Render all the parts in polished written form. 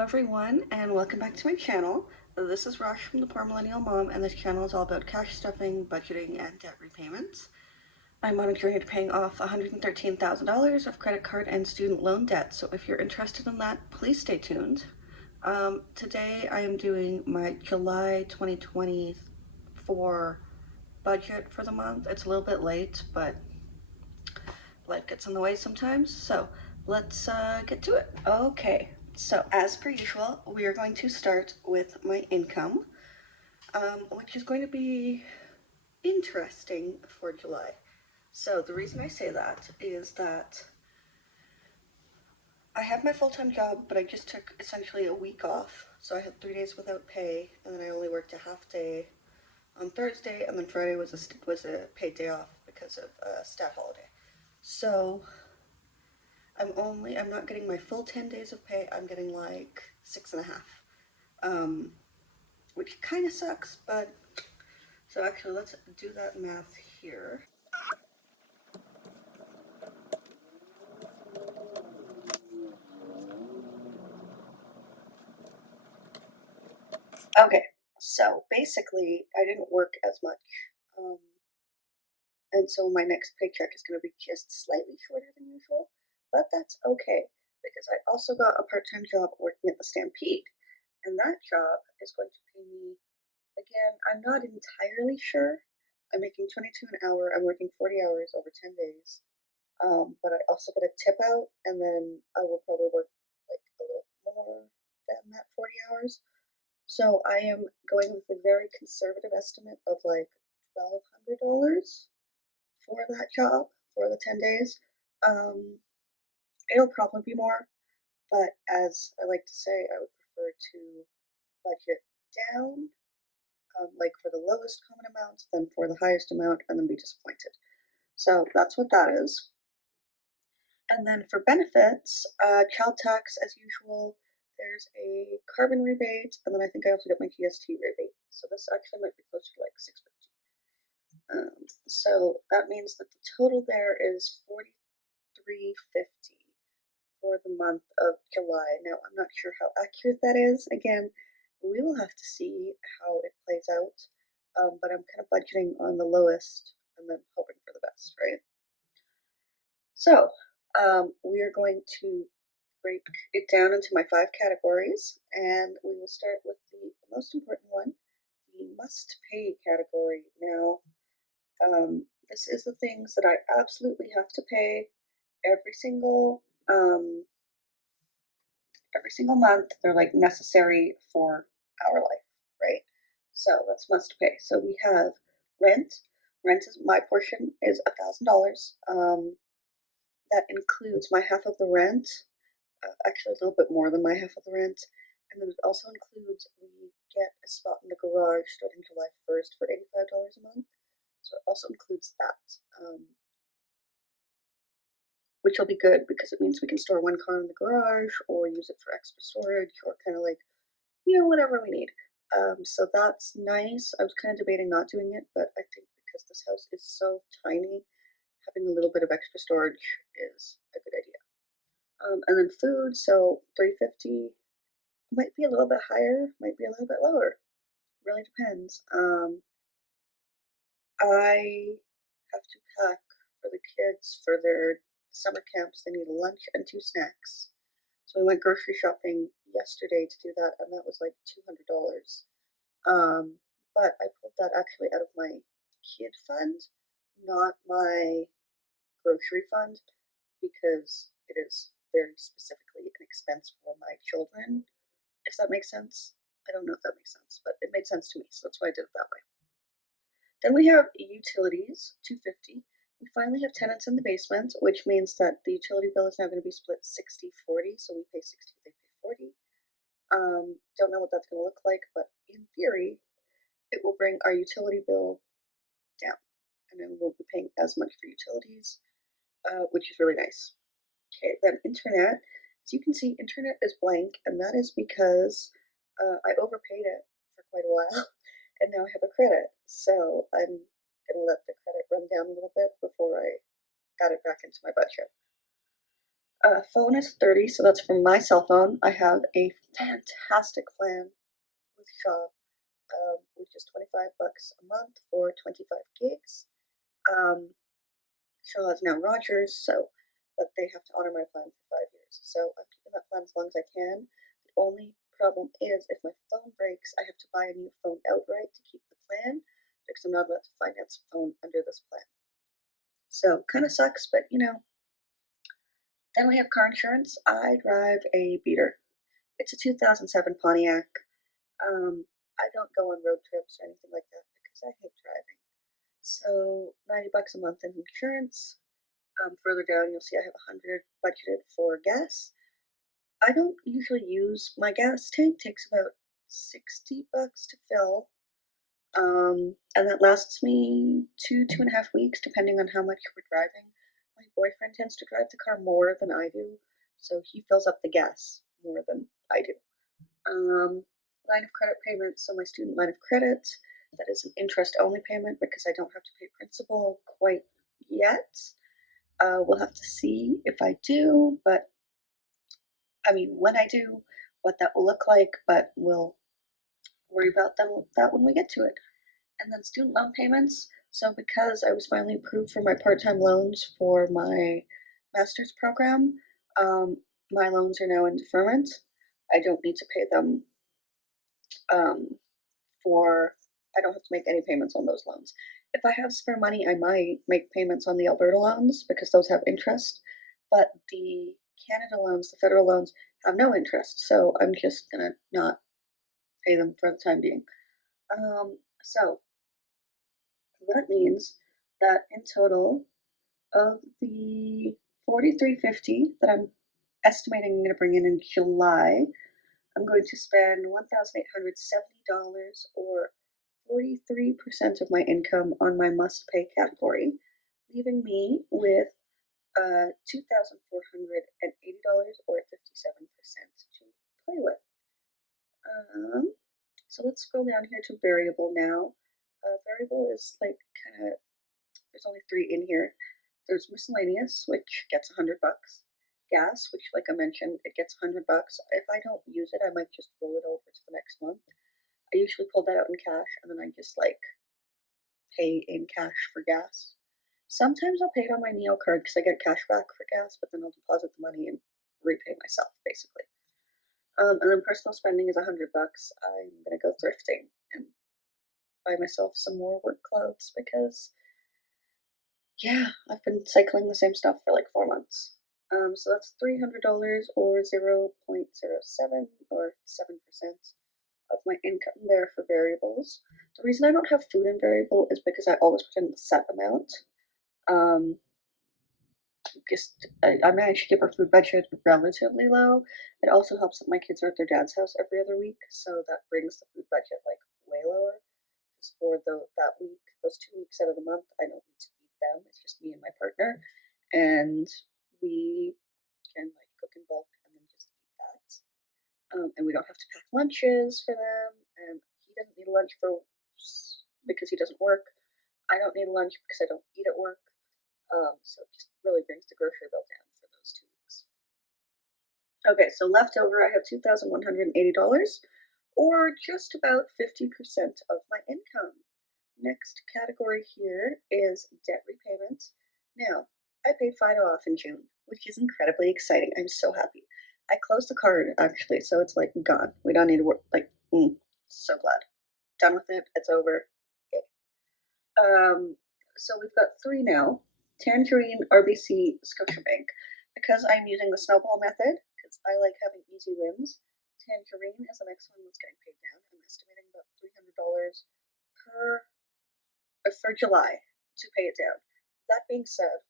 everyone, and welcome back to my channel. This is Rosh from the Poor Millennial Mom, and this channel is all about cash stuffing, budgeting, and debt repayments. I'm on a journey to paying off $113,000 of credit card and student loan debt, so if you're interested in that, please stay tuned. Today I am doing my July 2024 budget for the month. It's a little bit late, but life gets in the way sometimes, so let's get to it. Okay. So, as per usual, we are going to start with my income, which is going to be interesting for July. So, the reason I say that is that I have my full time job, but I just took essentially a week off. So, I had 3 days without pay, and then I only worked a half day on Thursday, and then Friday was a paid day off because of a staff holiday. So, I'm not getting my full 10 days of pay. I'm getting like 6.5. Which kind of sucks, but so actually let's do that math here. Okay, so basically I didn't work as much, um, and so my next paycheck is going to be just slightly shorter than usual, but that's okay because I also got a part-time job working at the Stampede, and that job is going to pay me, again, I'm not entirely sure. I'm making 22 an hour. I'm working 40 hours over 10 days. But I also get a tip out, and then I will probably work like a little more than that 40 hours. So I am going with a very conservative estimate of like $1,200 for that job for the 10 days. Um, it'll probably be more, but as I like to say, I would prefer to budget down, like for the lowest common amount, than for the highest amount, and then be disappointed. So that's what that is. And then for benefits, child tax as usual. There's a carbon rebate, and then I think I also get my GST rebate. So this actually might be closer to like 650. So that means that the total there is 43.50 for the month of July. Now I'm not sure how accurate that is. Again, we will have to see how it plays out. But I'm kind of budgeting on the lowest and then hoping for the best, right? So we are going to break it down into my 5 categories, and we will start with the most important one, the must pay category. Now, this is the things that I absolutely have to pay every single um, every single month. They're like necessary for our life, right? So that's must pay. So we have rent. Rent is my portion is $1,000. That includes my half of the rent, actually a little bit more than my half of the rent. And then it also includes we get a spot in the garage starting July 1st for $85 a month. So it also includes that, which will be good because it means we can store one car in the garage or use it for extra storage or kind of like, whatever we need. So that's nice. I was kind of debating not doing it, but I think because this house is so tiny, having a little bit of extra storage is a good idea. And then food, so 350 might be a little bit higher, might be a little bit lower. Really depends. I have to pack for the kids for their summer camps. They need a lunch and 2 snacks. So we went grocery shopping yesterday to do that, and that was like $200. But I pulled that actually out of my kid fund, not my grocery fund, because it is very specifically an expense for my children, if that makes sense. I don't know if that makes sense, but it made sense to me, so that's why I did it that way. Then we have utilities, 250. We finally have tenants in the basement, which means that the utility bill is now going to be split 60-40, so we pay 60, they pay 40. Don't know what that's going to look like, but in theory, it will bring our utility bill down, and then we won't be paying as much for utilities, which is really nice. Okay, then internet. As you can see, internet is blank, and that is because I overpaid it for quite a while, and now I have a credit. So I'm gonna let the credit run down a little bit before I add it back into my budget. Phone is 30, so that's from my cell phone. I have a fantastic plan with Shaw, which is 25 bucks a month for 25 gigs. Um, Shaw is now Rogers, so but they have to honor my plan for 5 years. So I'm keeping that plan as long as I can. The only problem is if my phone breaks, I have to buy a new phone outright to keep the plan because I'm not allowed to finance a phone under this plan. So kind of sucks, but you know. Then we have car insurance. I drive a beater. It's a 2007 Pontiac. I don't go on road trips or anything like that because I hate driving. So 90 bucks a month in insurance. Further down, you'll see I have 100 budgeted for gas. I don't usually use my gas tank. Takes about 60 bucks to fill. And that lasts me 2.5 weeks, depending on how much we're driving. My boyfriend tends to drive the car more than I do, so he fills up the gas more than I do. Line of credit payment, so my student line of credit, that is an interest only payment because I don't have to pay principal quite yet. We'll have to see if I do, but I mean, when I do, what that will look like, but we'll worry about that when we get to it. And then student loan payments. So because I was finally approved for my part-time loans for my master's program, um, my loans are now in deferment. I don't need to pay them um, for, I don't have to make any payments on those loans. If I have spare money, I might make payments on the Alberta loans because those have interest, but the Canada loans, the federal loans, have no interest. So I'm just gonna not pay them for the time being. So that means that in total of the 4350 that I'm estimating I'm going to bring in July, I'm going to spend $1,870 or 43% of my income on my must pay category, leaving me with $2,480 or 57% to play with. Um, so let's scroll down here to variable now. Variable is like kind of, there's only three in here. There's miscellaneous, which gets 100 bucks. Gas, which, like I mentioned, it gets 100 bucks. If I don't use it, I might just roll it over to the next month. I usually pull that out in cash, and then I just like pay in cash for gas. Sometimes I'll pay it on my Neo card because I get cash back for gas, but then I'll deposit the money and repay myself, basically. And then personal spending is 100 bucks. I'm gonna go thrifting and buy myself some more work clothes because yeah, I've been cycling the same stuff for like 4 months. So that's $300 or 0.07 or 7% of my income there for variables. The reason I don't have food in variable is because I always put in the set amount. Um, just I managed to keep our food budget relatively low. It also helps that my kids are at their dad's house every other week, so that brings the food budget like way lower. Because for that week, those 2 weeks out of the month, I don't need to feed them. It's just me and my partner, and we can like cook in bulk and then just eat that. And we don't have to pack lunches for them. And he doesn't need a lunch for because he doesn't work. I don't need a lunch because I don't eat at work. So it just really brings the grocery bill down for those 2 weeks. Okay, so left over, I have $2,180, or just about 50% of my income. Next category here is debt repayment. Now, I paid Fido off in June, which is incredibly exciting. I'm so happy. I closed the card actually, so it's like gone. We don't need to work. Like, so glad. Done with it. It's over. Okay. So we've got three now: Tangerine, RBC, Scotiabank. Because I'm using the snowball method, because I like having easy wins. Tangerine is the next one that's getting paid down. I'm estimating about $300 per for July to pay it down. That being said,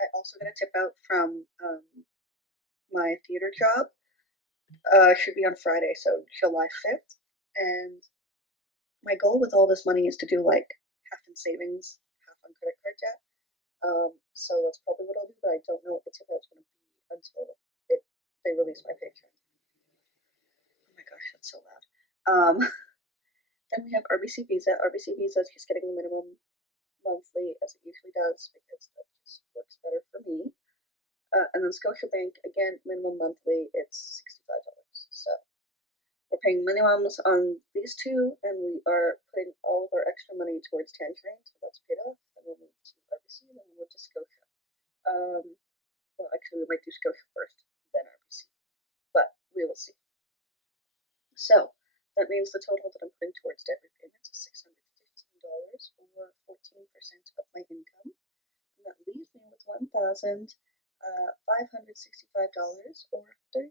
I also get a tip out from my theater job. Should be on Friday, so July 5th. And my goal with all this money is to do like half in savings, half on credit card debt. So that's probably what I'll do, but I don't know what the tip out's going to be until they release my paycheck. Oh my gosh, that's so loud. Then we have RBC Visa. RBC Visa is just getting the minimum monthly as it usually does because that just works better for me. And then Scotiabank, again, minimum monthly, it's $65. So we're paying minimums on these two, and we are putting all of our extra money towards Tangerine, so that's paid off. Then we'll move to RBC, then we'll move to Scotia. Well, actually, we might do Scotia first, then RBC, but we will see. So that means the total that I'm putting towards debt repayments is $615, or 14% of my income. And that leaves me with $1,565, or 36%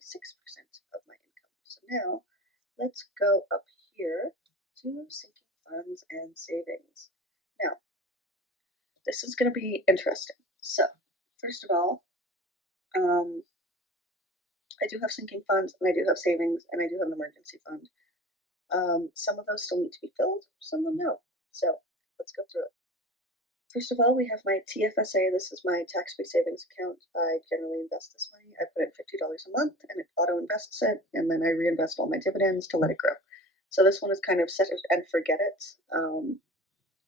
of my income. So now let's go up here to sinking funds and savings. Now, this is going to be interesting. So, first of all, I do have sinking funds, and I do have savings, and I do have an emergency fund. Some of those still need to be filled, some of them no. So let's go through it. First of all, we have my TFSA. This is my tax-free savings account. I generally invest this money. I put in $50 a month, and it auto-invests it, and then I reinvest all my dividends to let it grow. So this one is kind of set it and forget it.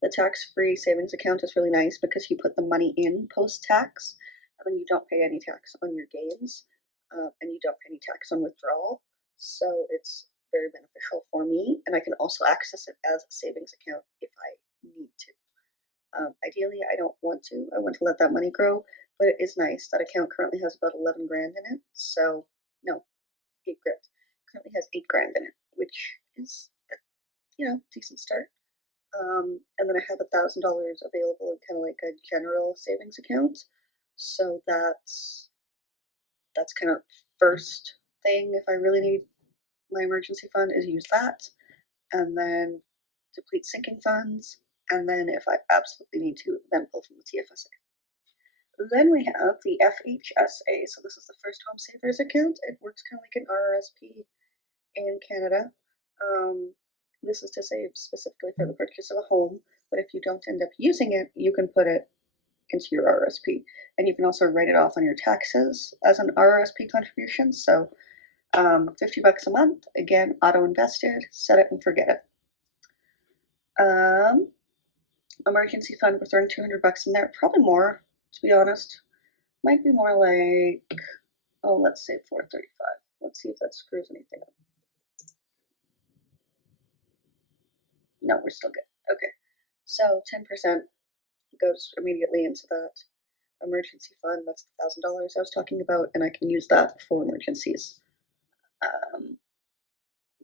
The tax-free savings account is really nice because you put the money in post-tax, and then you don't pay any tax on your gains, and you don't pay any tax on withdrawal. So it's very beneficial for me, and I can also access it as a savings account if I need to. Ideally, I don't want to. I want to let that money grow, but it is nice. That account currently has about 11 grand in it. So, no, 8 grand. Currently has 8 grand in it, which is a, decent start. And then I have $1,000 available in kind of like a general savings account. So that's kind of first thing. If I really need my emergency fund, is use that, and then deplete sinking funds, and then if I absolutely need to, then pull from the TFSA. Then we have the FHSA. So this is the First Home Savers account. It works kind of like an RRSP in Canada. This is to save specifically for the purchase of a home, but if you don't end up using it, you can put it into your RRSP, and you can also write it off on your taxes as an RRSP contribution. So $50 a month, again, auto invested, set it and forget it. Emergency fund, we're throwing $200 in there, probably more, to be honest. Might be more like, oh, let's say 435. Let's see if that screws anything up. No, we're still good. Okay, so 10% goes immediately into that emergency fund. That's the $1,000 I was talking about, and I can use that for emergencies.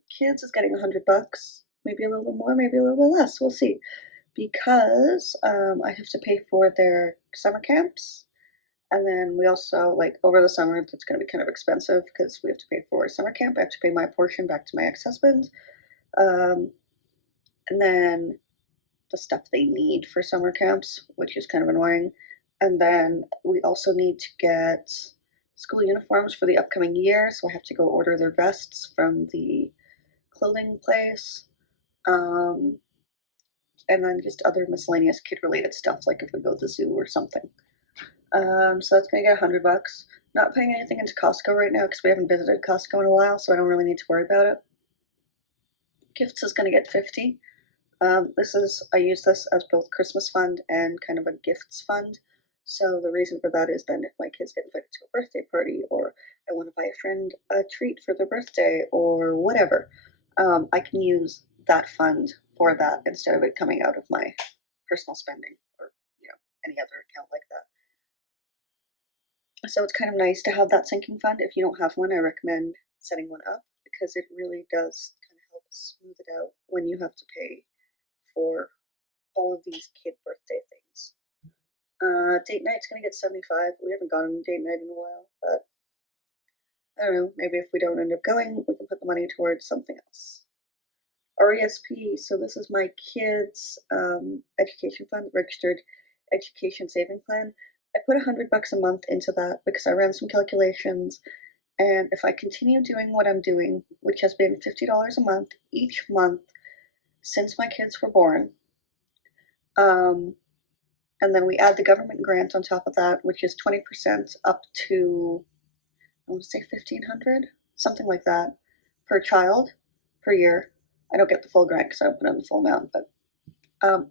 Kids is getting $100, maybe a little bit more, maybe a little bit less. We'll see, because I have to pay for their summer camps, and then we also, like, over the summer, it's going to be kind of expensive because we have to pay for summer camp. I have to pay my portion back to my ex-husband, and then the stuff they need for summer camps, which is kind of annoying. And then we also need to get school uniforms for the upcoming year, so I have to go order their vests from the clothing place. And then just other miscellaneous kid-related stuff, like if we go to the zoo or something. So that's gonna get $100. Not paying anything into Costco right now because we haven't visited Costco in a while, so I don't really need to worry about it. Gifts is gonna get 50. I use this as both Christmas fund and kind of a gifts fund. So the reason for that is then if my kids get invited to a birthday party, or I want to buy a friend a treat for their birthday, or whatever, I can use that fund for that instead of it coming out of my personal spending, or any other account like that. So it's kind of nice to have that sinking fund. If you don't have one, I recommend setting one up because it really does kind of help smooth it out when you have to pay for all of these kid birthday things. Date night's gonna get 75. We haven't gone on date night in a while, but I don't know, maybe if we don't end up going, we can put the money towards something else. RESP, so this is my kids' education fund, registered education saving plan. I put $100 a month into that because I ran some calculations, and if I continue doing what I'm doing, which has been $50 a month each month since my kids were born, and then we add the government grant on top of that, which is 20% up to, I want to say 1,500, something like that, per child per year. I don't get the full grant because I don't put in the full amount, but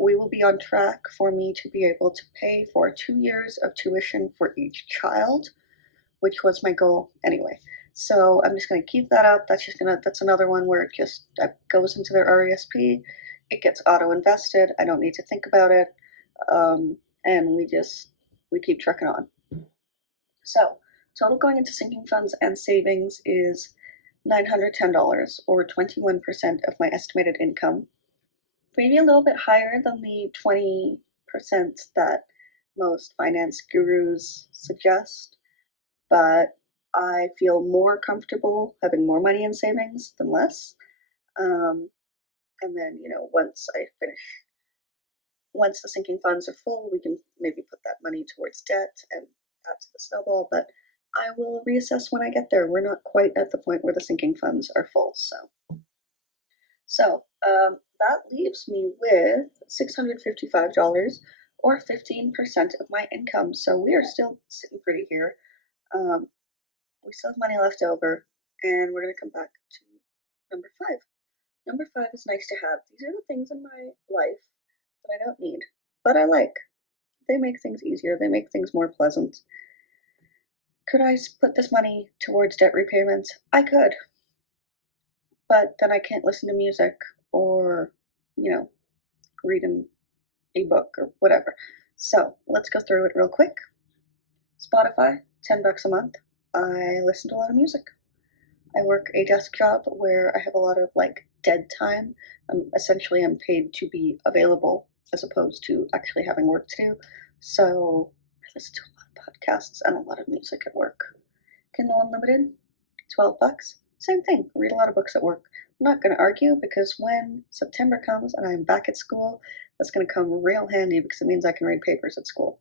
we will be on track for me to be able to pay for 2 years of tuition for each child. which was my goal anyway. So I'm just going to keep that up. That's another one where it just goes into their RESP. It gets auto invested. I don't need to think about it. And we keep trucking on. So total going into sinking funds and savings is $910, or 21% of my estimated income. Maybe a little bit higher than the 20% that most finance gurus suggest, but I feel more comfortable having more money in savings than less. And then, once the sinking funds are full, we can maybe put that money towards debt and add to the snowball. But I will reassess when I get there. We're not quite at the point where the sinking funds are full. So that leaves me with $655, or 15% of my income. So we are still sitting pretty here. Um, we still have money left over, and we're going to come back to number five. Number five is nice to have. These are the things in my life that I don't need, but I like. They make things easier, they make things more pleasant. Could I put this money towards debt repayment? I could, but then I can't listen to music or, you know, read a book or whatever. So let's go through it real quick. Spotify, $10 a month. I listen to a lot of music. I work a desk job where I have a lot of like dead time. I'm paid to be available as opposed to actually having work to do. So I listen to a lot of podcasts and a lot of music at work. Kindle Unlimited, $12. Same thing. Read a lot of books at work. I'm not going to argue, because when September comes and I'm back at school, that's going to come real handy, because it means I can read papers at school,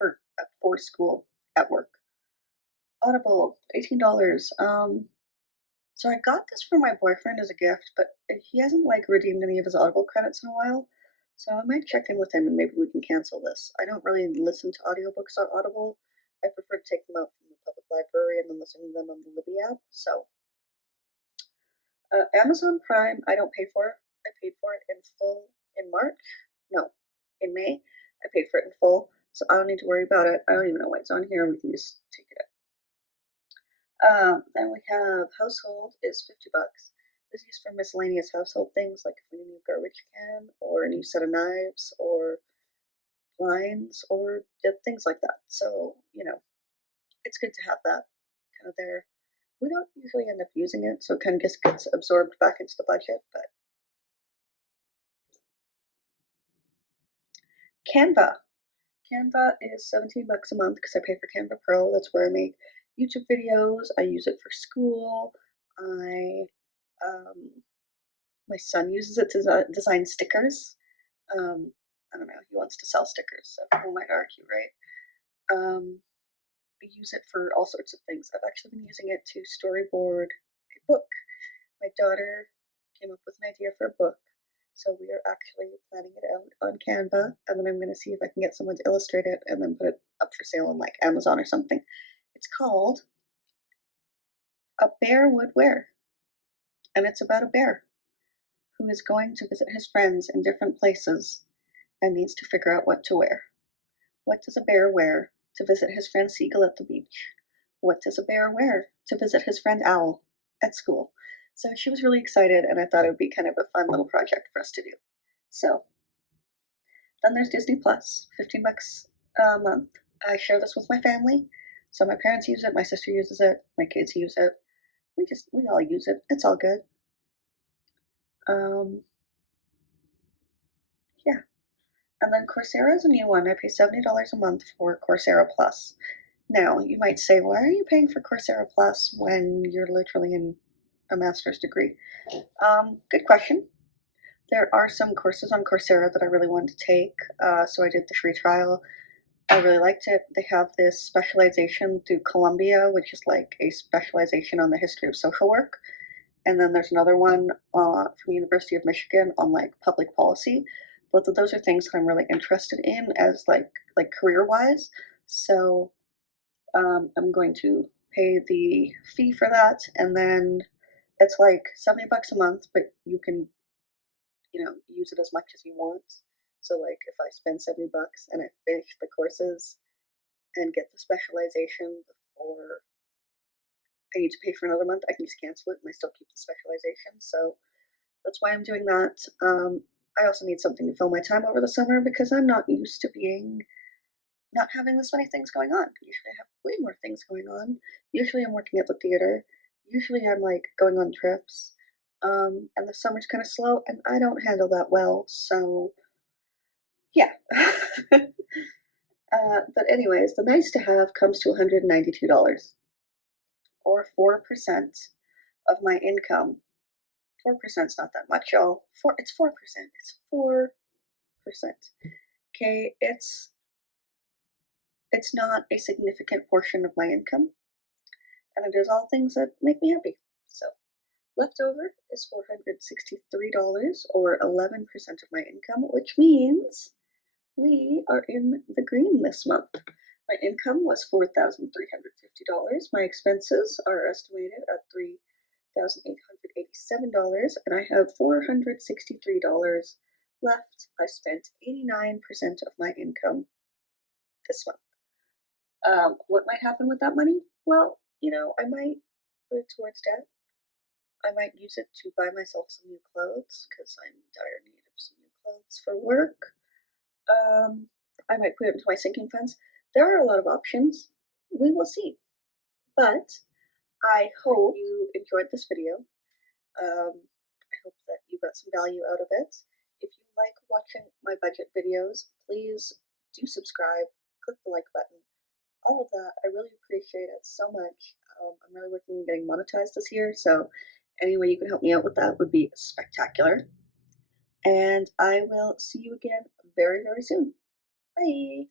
or for school at work. Audible, $18. So I got this for my boyfriend as a gift, but he hasn't like redeemed any of his Audible credits in a while. So I might check in with him and maybe we can cancel this. I don't really listen to audiobooks on Audible. I prefer to take them out from the public library and then listen to them on the Libby app. So Amazon Prime, I don't pay for. I paid for it in full in March. No, in May. I paid for it in full, so I don't need to worry about it. I don't even know why it's on here. We can just take it out. Then we have household is $50. This is used for miscellaneous household things, like if we need a new garbage can or a new set of knives or blinds or things like that. So, it's good to have that kind of there. We don't usually end up using it, so it kind of just gets absorbed back into the budget. But Canva. Canva is $17 a month because I pay for Canva Pro. That's where I make YouTube videos. I use it for school. I um, My son uses it to design stickers. I don't know. He wants to sell stickers, so who might argue, right? I use it for all sorts of things. I've actually been using it to storyboard a book. My daughter came up with an idea for a book, so we are actually planning it out on Canva, and then I'm going to see if I can get someone to illustrate it and then put it up for sale on like Amazon or something. It's called A Bear Would Wear, and it's about a bear who is going to visit his friends in different places and needs to figure out what to wear. What does a bear wear to visit his friend Seagull at the beach? What does a bear wear to visit his friend Owl at school? So she was really excited, and I thought it would be kind of a fun little project for us to do. So then there's Disney Plus, $15 a month. I share this with my family. So my parents use it, my sister uses it, my kids use it. We all use it. It's all good. Um, yeah. And then Coursera is a new one. I pay $70 a month for Coursera Plus. Now, you might say, why are you paying for Coursera Plus when you're literally in a master's degree? Good question. There are some courses on Coursera that I really wanted to take, so I did the free trial. I really liked it. They have this specialization through Columbia, which is like a specialization on the history of social work. And then there's another one from University of Michigan on like public policy. Both of those are things that I'm really interested in as like career wise. So I'm going to pay the fee for that, and then it's like $70 a month, but you can use it as much as you want. So like if I spend $70 and I finish the courses and get the specialization or I need to pay for another month, I can just cancel it and I still keep the specialization. So that's why I'm doing that. I also need something to fill my time over the summer because I'm not used to not having this many things going on. Usually I have way more things going on. Usually I'm working at the theater. Usually I'm like going on trips. And the summer's kind of slow and I don't handle that well. So yeah. But anyways, the nice to have comes to $192 or 4% of my income. 4% is not that much, y'all. It's 4%. It's 4%. Okay, it's not a significant portion of my income, and it is all things that make me happy. So leftover is $463 or 11% of my income, which means we are in the green this month. My income was $4,350. My expenses are estimated at $3,887, and I have $463 left. I spent 89% of my income this month. What might happen with that money? Well, I might put it towards debt. I might use it to buy myself some new clothes because I'm in dire need of some new clothes for work. I might put it into my sinking funds. There are a lot of options. We will see. But I hope you enjoyed this video. I hope that you got some value out of it. If you like watching my budget videos, please do subscribe, click the like button, all of that. I really appreciate it so much. I'm really working on getting monetized this year, so any way you can help me out with that would be spectacular. And I will see you again very, very soon. Bye.